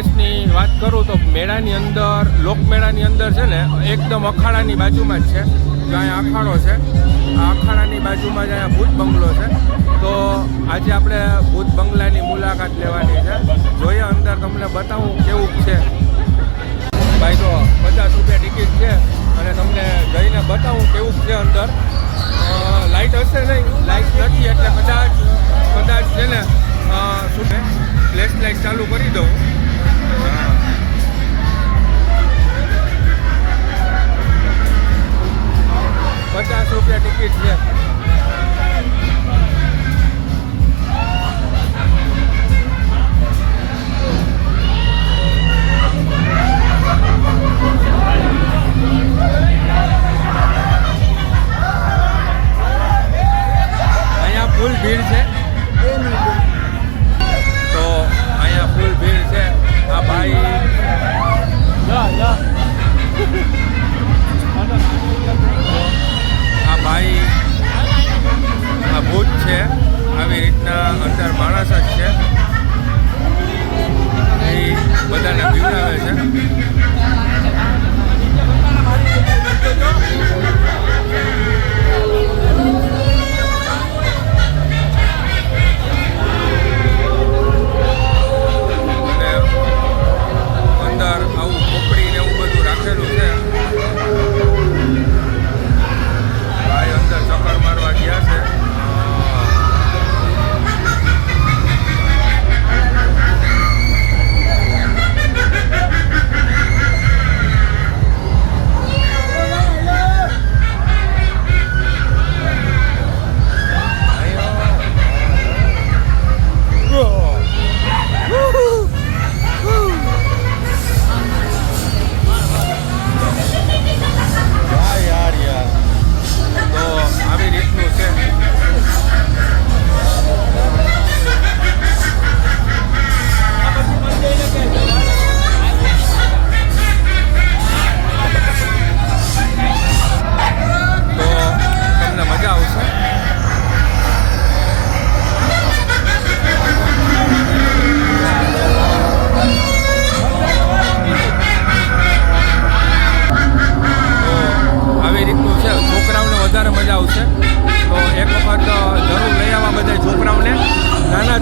એડ્રેસની વાત કરું તો મેળાની અંદર લોકમેળાની અંદર છે ને એકદમ અખાડાની બાજુમાં જ છે. જો અહીંયા અખાડો છે, આ અખાડાની બાજુમાં જ અહીંયા ભૂત બંગલો છે. તો આજે આપણે ભૂત બંગલાની મુલાકાત લેવાની છે. જોઈએ અંદર, તમને બતાવું કેવું છે. ભાઈ તો 50 રૂપિયા ટિકિટ છે અને તમને જઈને બતાવું કેવું છે અંદર. લાઇટ હશે નહીં, લાઇટ નથી એટલે કદાચ છે ને શું છે ફ્લેશ લાઇટ ચાલુ કરી દઉં. ₹50 ટિકિટ છે. અહીંયા ફૂલ ભીડ છે. તો અહીંયા ફૂલ ભીડ છે. આ ભાઈ આ ભૂત છે. આવી રીતના અંદર માણસ જ છે, એ બધાને પીવડાવે છે.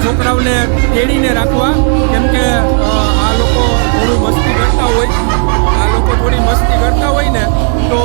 છોકરાઓને તેડીને રાખવા, કેમ કે આ લોકો થોડી મસ્તી કરતા હોય ને તો